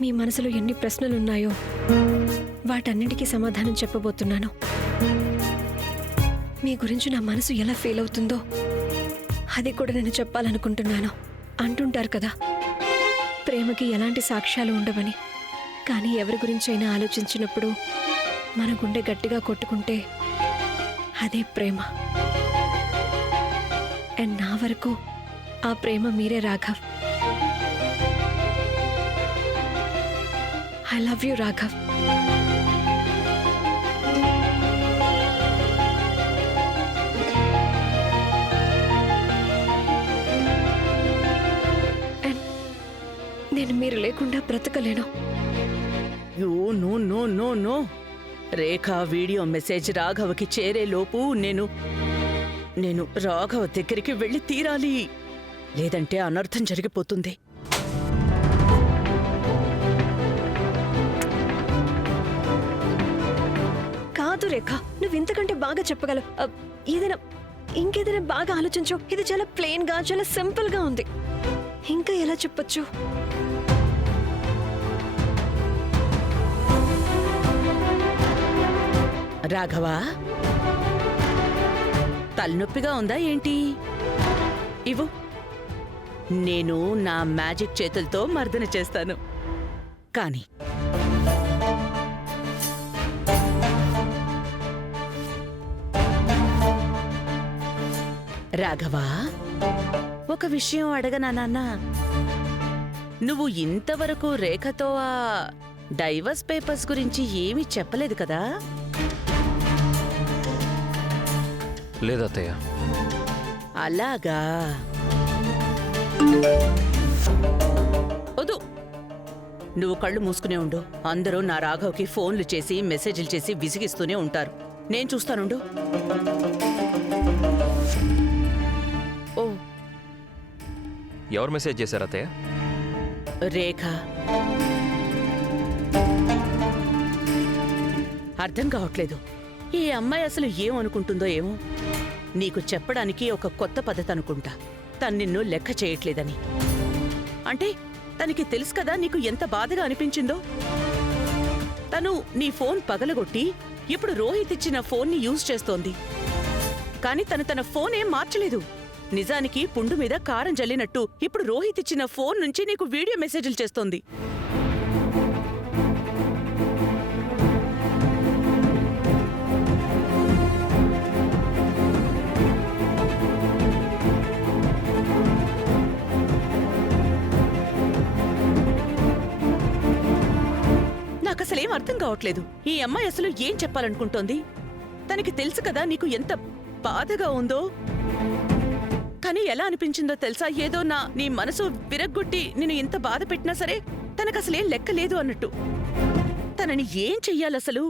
మీ మనసులో ఎన్ని ప్రశ్నలున్నాయో వాటన్నిటికీ సమాధానం చెప్పబోతున్నాను. మీ గురించి నా మనసు ఎలా ఫీల్ అవుతుందో అది కూడా నేను చెప్పాలనుకుంటున్నాను. అంటుంటారు కదా, ప్రేమకి ఎలాంటి సాక్ష్యాలు ఉండవని. కానీ ఎవరి గురించైనా ఆలోచించినప్పుడు మన గుండె గట్టిగా కొట్టుకుంటే అదే ప్రేమ. అండ్ నా వరకు ఆ ప్రేమ మీరే Raghav. I love you Raghav. And నేను మీరు లేకుండా బ్రతకలేను. No no no no. Rekha video message రాఘవకి చేరేలోపు నేను రాఘవ దగ్గరికి వెళ్ళి తీరాలి, లేదంటే అనర్థం జరిగిపోతుంది. కాదు రేఖ, నువ్వు ఇంతకంటే బాగా చెప్పగలవు. ఇంకేదైనా బాగా ఆలోచించు. ఇది చాలా ప్లెయిన్ గా, చాలా సింపుల్ గా ఉంది. ఇంకా ఎలా చెప్పొచ్చు? రాఘవా, తలనొప్పిగా ఉందా ఏంటి? ఇవ్వు, నేను నా మ్యాజిక్ చేతులతో మర్దన చేస్తాను. కానీ రాఘవా, ఒక విషయం అడగనా నాన్న? నువ్వు ఇంతవరకు రేఖతో ఆ డైవర్స్ పేపర్స్ గురించి ఏమీ చెప్పలేదు కదా? లేదత్తయ్య. అలాగా? వద్దు, నువ్వు కళ్ళు మూసుకునే ఉండు. అందరూ నా రాఘవ్కి ఫోన్లు చేసి మెసేజ్లు చేసి విసిగిస్తూనే ఉంటారు. నేను చూస్తానుండు. ఓ, ఎవరు మెసేజ్ చేశారు అత్తయ్య? రేఖ. అర్థం కావట్లేదు. ఈ అమ్మాయి అసలు ఏమనుకుంటుందో ఏమో. నీకు చెప్పడానికి ఒక కొత్త పద్ధతి అనుకుంటా. తను నిన్ను లెక్క చేయట్లేదని. అంటే తనకి తెలుసు కదా నీకు ఎంత బాధగా అనిపించిందో. తను నీ ఫోన్ పగలగొట్టి ఇప్పుడు రోహిత్ ఇచ్చిన ఫోన్ని యూజ్ చేస్తోంది. కాని తన ఫోన్ ఏం మార్చలేదు. నిజానికి పుండు మీద కారం జల్లినట్టు ఇప్పుడు రోహిత్ ఇచ్చిన ఫోన్ నుంచి నీకు వీడియో మెసేజ్లు చేస్తోంది. నాకసలేం అర్థం కావట్లేదు. ఈ అమ్మాయి అసలు ఏం చెప్పాలనుకుంటోంది? తనకి తెలుసు కదా నీకు ఎంత బాధగా ఉందో. కానీ ఎలా అనిపించిందో తెలుసా? ఏదో నీ మనసు విరగ్గొట్టి నేను ఇంత బాధ పెట్టినా సరే తనకసలేం లెక్క లేదు అన్నట్టు. తనని ఏం చెయ్యాలసలు?